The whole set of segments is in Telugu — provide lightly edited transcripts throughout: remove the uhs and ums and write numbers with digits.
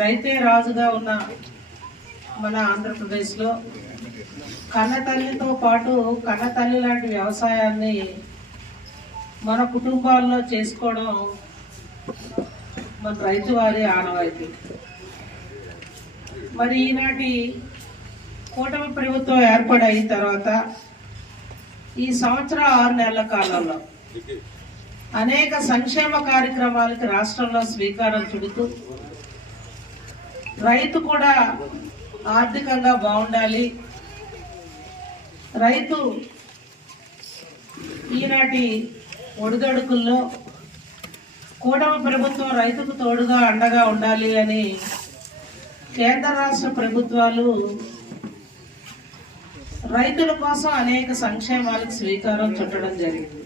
రైతే రాజుగా ఉన్న మన ఆంధ్రప్రదేశ్లో కన్నతల్లితో పాటు కన్నతల్లి లాంటి వ్యవసాయాన్ని మన కుటుంబాల్లో చేసుకోవడం మన రైతు వారి ఆనవాయితీ. మరి ఈనాటి కూటమి ప్రభుత్వం ఏర్పడిన తర్వాత ఈ సంవత్సరం 6 నెలల కాలంలో అనేక సంక్షేమ కార్యక్రమాలకి రాష్ట్రంలో శ్రీకారం చుడుతూ రైతు కూడా ఆర్థికంగా బాగుండాలి, రైతు ఈనాటి ఒడిదొడుకుల్లో కూటమి ప్రభుత్వం రైతుకు తోడుగా అండగా ఉండాలి అని కేంద్ర రాష్ట్ర ప్రభుత్వాలు రైతుల కోసం అనేక సంక్షేమాలకు శ్రీకారం చుట్టడం జరిగింది.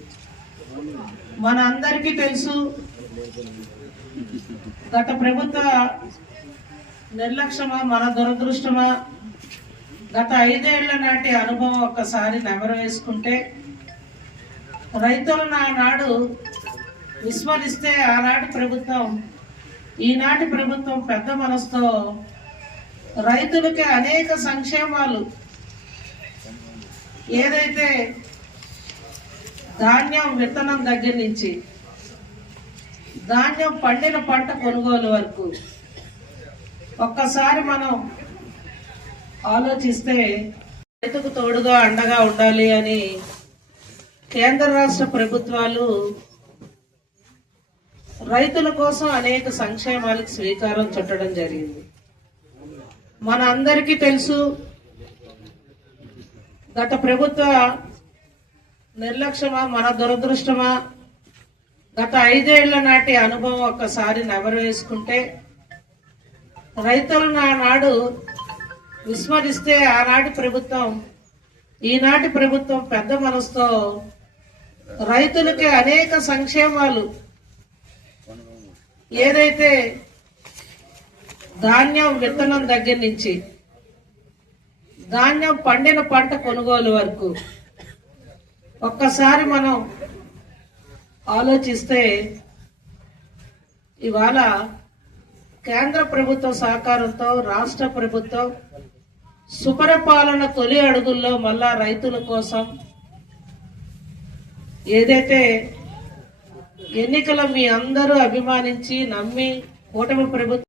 మన అందరికీ తెలుసు, గత ప్రభుత్వ నిర్లక్ష్యమా మన దురదృష్టమా, గత 5 ఏళ్ల నాటి అనుభవం ఒక్కసారి నెమరు వేసుకుంటే రైతులను ఆనాడు విస్మరిస్తే ఆనాటి ప్రభుత్వం ఈనాటి ప్రభుత్వం పెద్ద మనసుతో రైతులకి అనేక సంక్షేమాలు, ఏదైతే ధాన్యం విత్తనం దగ్గర నుంచి ధాన్యం పండిన పంట కొనుగోలు వరకు ఒక్కసారి మనం ఆలోచిస్తే రైతుకు తోడుగా అండగా ఉండాలి అని కేంద్ర రాష్ట్ర ప్రభుత్వాలు రైతుల కోసం అనేక సంక్షేమాలకు శ్రీకారం చుట్టడం జరిగింది. మన అందరికీ తెలుసు, గత ప్రభుత్వ నిర్లక్ష్యమా మన దురదృష్టమా, గత 5 ఏళ్ల నాటి అనుభవం ఒక్కసారి నెమరు వేసుకుంటే రైతులను ఆనాడు విస్మరిస్తే ఆనాటి ప్రభుత్వం ఈనాటి ప్రభుత్వం పెద్ద మనసుతో రైతులకి అనేక సంక్షేమాలు, ఏదైతే ధాన్యం విత్తనం దగ్గర నుంచి ధాన్యం పండిన పంట కొనుగోలు వరకు ఒక్కసారి మనం ఆలోచిస్తే ఇవాళ కేంద్ర ప్రభుత్వ సహకారంతో రాష్ట్ర ప్రభుత్వం సుపరిపాలన తొలి అడుగుల్లో మళ్ళా రైతుల కోసం ఏదైతే ఎన్నికల మీ అందరూ అభిమానించి నమ్మి కూటమి ప్రభుత్వం